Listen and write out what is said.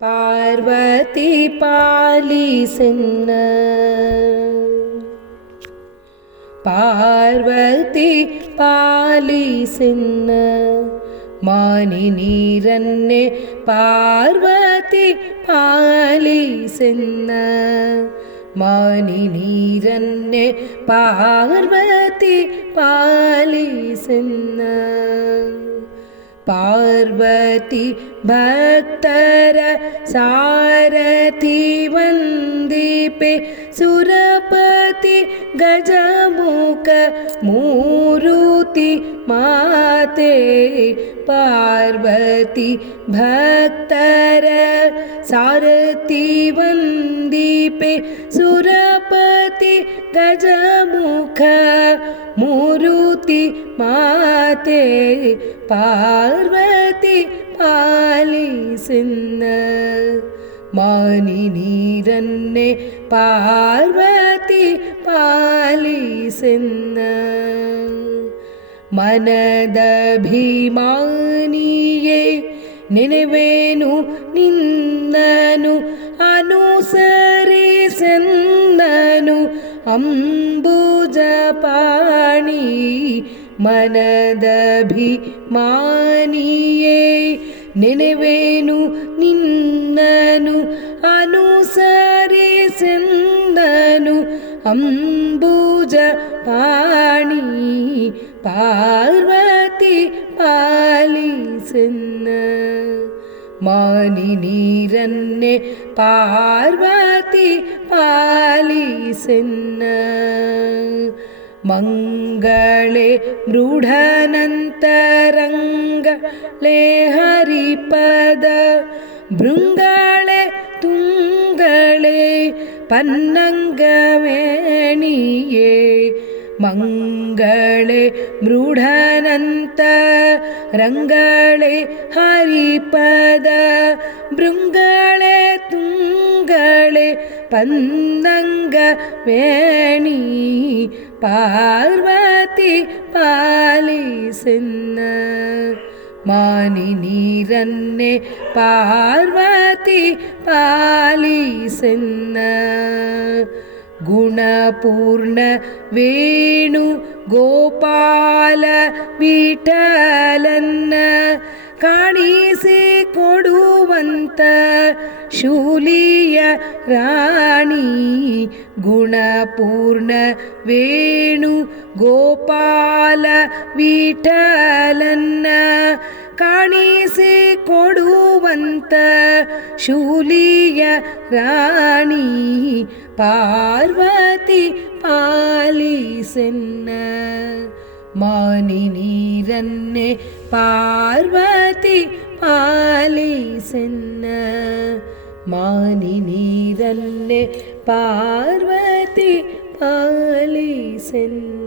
பார்வதி பாலி பாலிசென்ன பார்வதி பாலி பாலிசென்ன மானி நீரன்னே பார்வதி பாலி பாலிசென்ன மானி நீரன்னே பார்வதி பாலிசென்ன பார்வதி पार्वती सारथि वन्दीपे सुरपति गजमुख मूरुति माते पार्वती सारथि वन्दीपे सुरपति गजमुख मूरुति माते പാർവതി പാലിസെന്ന് മാനിനീരന്നെ പാർവതി പാലിസെന്ന് മനദഭിമാനിയെ നിലവേനു നിന്നനു അനുസരിസെന്നനു അംബുജപാണി ಮನದಭಿಮಾನಿಯೇ ನೆನೆವೇನು ನಿನ್ನನು ಅನುಸರಿಸೆಂದನು ಅಂಬುಜ ಪಾಣಿ ಪಾರ್ವತಿ ಪಾಲಿಸೆನ್ನ ಮಾನಿ ನೀರನ್ನೇ ಪಾರ್ವತಿ ಪಾಲಿಸೆನ್ನ मङ्गले मृढनन्तरङ्गले हरिपद बृङ्गाळे तुङ्गळे पन्नङ्गेणि मङ्गले मृढनन्त रङ्गळे हरिपद बृङ्गळे तुङ्गळे पन्नङ्गेणी பார்வதி பாலி சென்ன மானி நீரன்னே பார்வதி பாலி சென்ன. குணபூர்ண வேணு கோபால வீட்டலன்ன காணி ಶೂಲಿಯ ರಾಣಿ ಗುಣಪೂರ್ಣ ವೇಣು ಗೋಪಾಲ ವಿಠಲನ್ನ ಕಾಣಿಸಿ ಕೊಡುವಂತ ಶೂಲಿಯ ರಾಣಿ ಪಾರ್ವತಿ ಪಾಲಿಸೆನ್ನ ಮಾನಿ ನೀರನ್ನೇ ಪಾರ್ವತಿ ಪಾಲಿಸೆನ್ನ மானி நீரல்லே பார்வதி பாலி சென்ன